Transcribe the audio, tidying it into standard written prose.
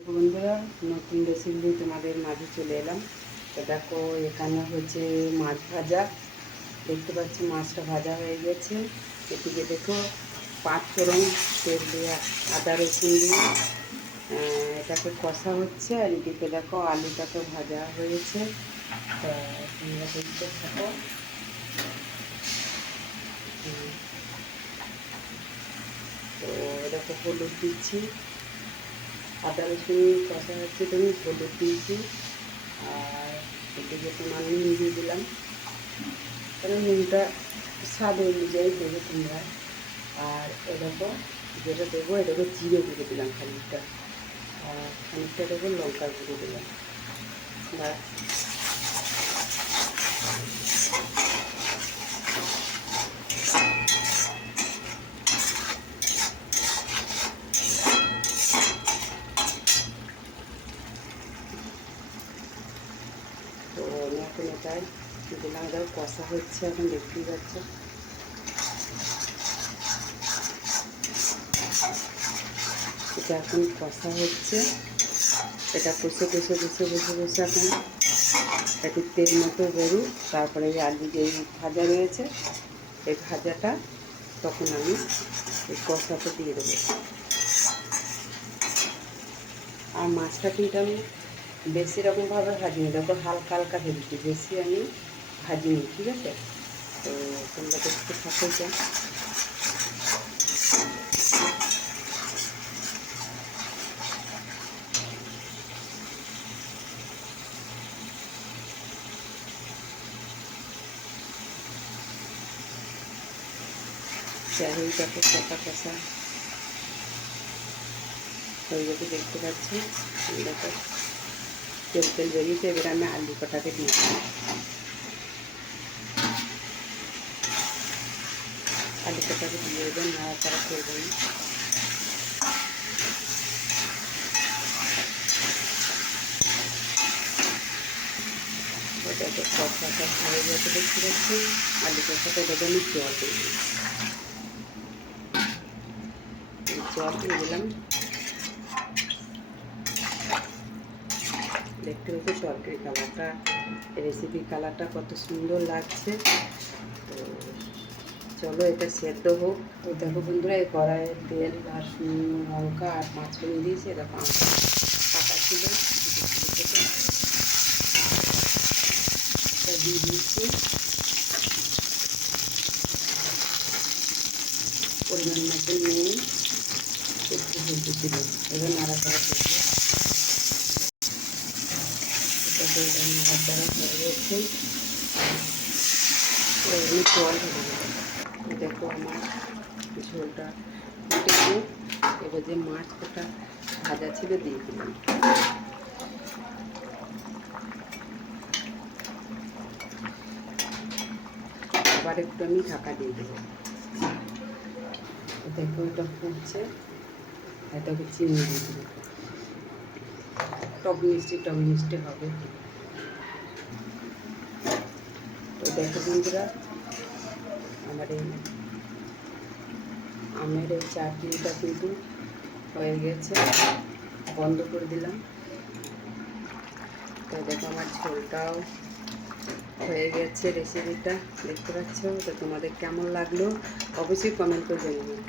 বন্ধুরা, নতুন রেসিপি তোমাদের মাঝে চলে এলাম। তো দেখো, এখানে হচ্ছে মাছ ভাজা। দেখতে পাচ্ছি মাছটা ভাজা হয়ে গেছে। এদিকে দেখো, 5 ফোড়ন তেল দিয়ে আদা রসুন দিয়ে এটাকে কষা হচ্ছে। আর এদিকে দেখো, আলুটা তো ভাজা হয়েছে। তো তোমরা দেখতে থাকো। তো দেখো, হলুদ দিচ্ছি, আদা রসুন কষা হচ্ছে, তুমি হলুদ দিয়েছি। আর এদিকে তোমার নুন দিয়ে দিলাম, কারণ নুনটা স্বাদ অনুযায়ী দেবে তোমরা। আর এরকম যেটা দেবো, এটাকে জিরে গুঁড়ো দিলাম খানিকটা, আর খানিকটা দেবো লঙ্কা গুঁড়ো দিলাম। বা তো এখন এটাই দিলাম, এটাও কষা হচ্ছে, এখন দেখতেই পাচ্ছ। এটা এখন কষা হচ্ছে। এটা কষে কষে কষে কষে কষে এখন একটু তেল মতো বেরু। তারপরে এই আলু যে ভাজা রয়েছে, এই ভাজাটা তখন আমি এই কষাতে দিয়ে দেবো। আর মাছটা কিন্তু আমি বেশি রকমভাবে ভাজিনি, দেখো হালকা হালকা ভেজেছি, বেশি আমি ভাজিনি, ঠিক আছে? তো তোমরা দেখতে থাকো। চাই দেখো কষা কষা হয়ে গেছে, দেখতে পাচ্ছি। দেখো তেল তেল বেরিয়েছে। এবার আমি আলু কটাকে দিয়েছি, আলু কটাকে দিয়ে দেবেন, নাড়াচাড়া করবেন। ওটাকে কষাটা হয়ে গেছে, দেখতে পাচ্ছি। আলু কষাটা এটাকে আমি জল দিয়ে দিই, জল দিয়ে দিলাম। দেখতে পাচ্ছি তরকারি কালারটা, রেসিপি কালারটা কত সুন্দর লাগছে। তো চলো এটা সেদ্ধ হোক। তো দেখো বন্ধুরা, এই কড়াইয়ে তেল আর লঙ্কা আর পাঁচফোড়ন দিয়েছি। এটা কাটা ছিল, এটা দিয়ে দিচ্ছি। পরিমাণ মতো নুন, একটু হলুদ ছিল। এবার নাড়াচাড়া করবো। এটাকে এবার নাড়াচাড়া করে রেখে এগুলো জল ঢেলে দেবো। দেখো আমার ঝোলটা ফুটেছে। এবার যে মাছ কটা ভাজা ছিল দিয়ে দিলাম। আবার একটু আমি ঢাকা দিয়ে দেবো। দেখো এটা ফুটছে, এটাকে চিনি দিয়ে দেবো। টক মিষ্টি হবে। তো দেখো বন্ধুরা, আমার এই আমের এই চাটনিটা কিন্তু হয়ে গেছে, বন্ধ করে দিলাম। তো দেখো আমার ঝোলটাও হয়ে গেছে। রেসিপিটা দেখতে পাচ্ছ। তো তোমাদের কেমন লাগলো অবশ্যই কমেন্ট করে জানিও।